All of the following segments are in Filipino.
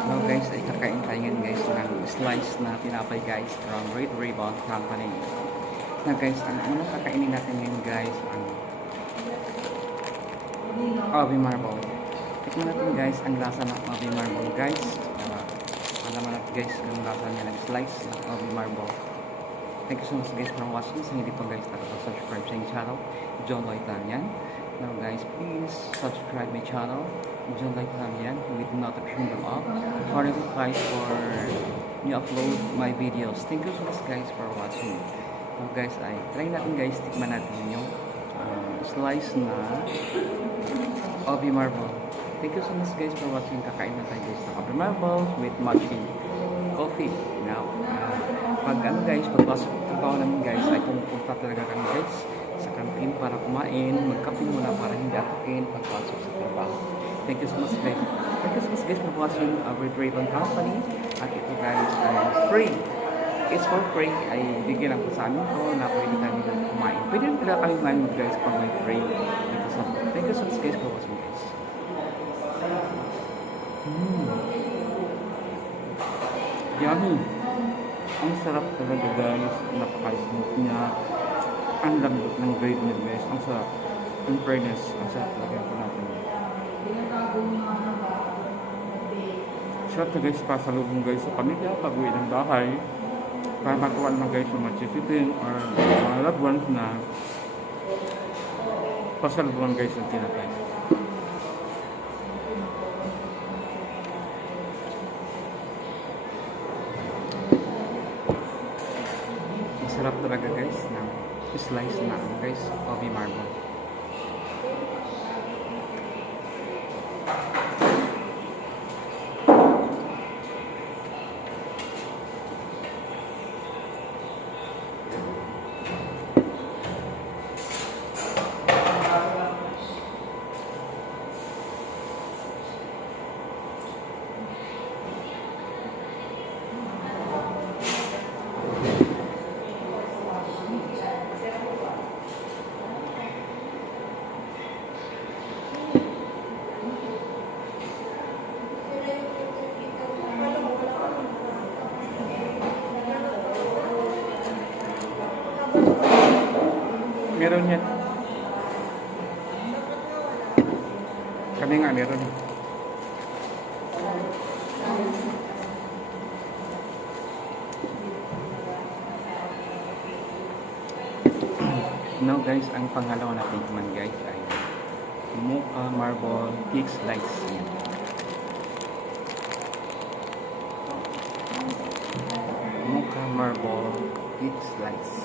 Hello guys, ay kakain tayo ngayon guys ng slice na tinapay guys from Red Ribbon Company. Na guys, ang unang kakainin natin ngayon guys, ang Obi Marble. Tikman natin guys ang lasa ng Obi Marble guys. Malaman natin guys kung lasa niya ng slice ng Obi Marble. Thank you so much guys for watching. Sa hindi pa guys nakapag-subscribe sa yung channel, John Lo Italian. Now guys, please subscribe my channel, John Lo Italian, with notification bell on for notified for new upload my videos. Thank you so much guys for watching. Now guys, ay try natin guys, tikman natin yung slice na Obi Marble. Thank you so much guys for watching. Kakain na tayo guys ng Obi Marble with matching coffee. Now, pag guys, pagpasok ng trabaho namin guys, ay pumupunta talaga kami guys sa kantin para kumain, magkape muna para hindi atukin pagpasok sa trabaho. Thank you so much guys. Thank you so much guys for watching Red Ribbon Company. At ito guys ay free. It's for free. Ay bigyan lang po sa amin ko na pwede kami kumain. Pwede rin talaga kami kumain guys pag may free. Thank you so much guys for watching guys. Yummy! Ang sarap talaga guys, napaka-smooth niya, ang lambot ng grade niya guys, ang sarap. In fairness, ang sarap talaga ito natin. Sarap na guys, pasalubong guys sa pamilya, pag-uwi ng bahay, para matuwa naman guys yung mga chisitin or mga loved ones na pasalubungan guys ng tinapay. Sarap talaga guys ng slice na guys Obi Marble. Meron yan. Kami nga meron. Now guys, ang pangalawa natin naman guys ay Mocha Marble Cake Slice. Mocha Marble Cake Slice.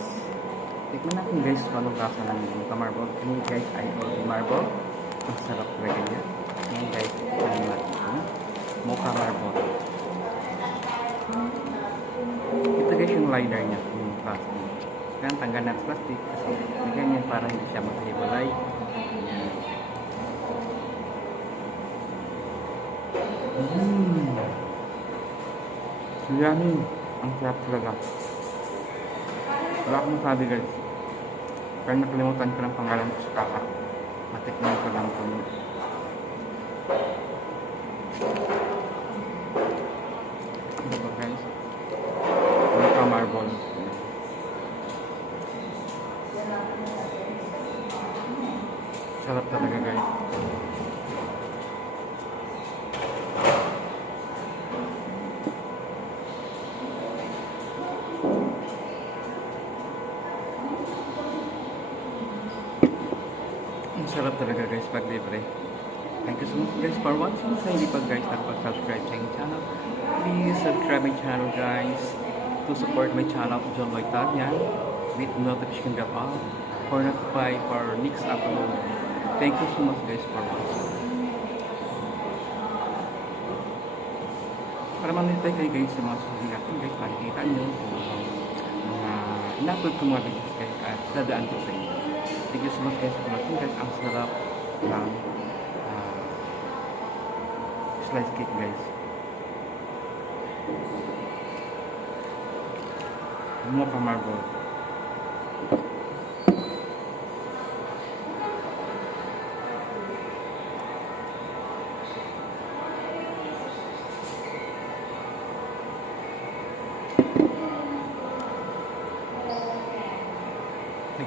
Tikman natin guys kung anong lasa ng Mocha Marble. Kami guys ay Obi Marble. Ang sarap talaga niya. Ngayon guys, tikman natin Mocha Marble. Ito guys yung liner niya, yung plastic. Kaya tanggal natin plastic kasi bigyan yan para hindi siya maghiwalay. Yummy! Ang sarap talaga. Wala akong masabi guys. Pero nakalimutan ko ng pangalan ko sa kaka. Matikman ko lang ito. Ano ba guys? Mocha Marble. Sarap talaga guys. Ang sarap talaga guys pag libre. Thank you so much guys for watching. Sa hindi pa guys nakapag-subscribe sa aking channel, please subscribe my channel guys to support my channel John Lo Italian with notification bell on for notify for next upload. Thank you so much guys for watching. Para manitay kayo guys sa mga susunod natin guys, makikita nyo mga in-upload ko mga videos guys at dadaan ko sa inyo. Thank you so much guys for watching guys. Ang sarap ng slice cake guys. Mocha Marble.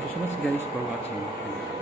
you so much guys for watching.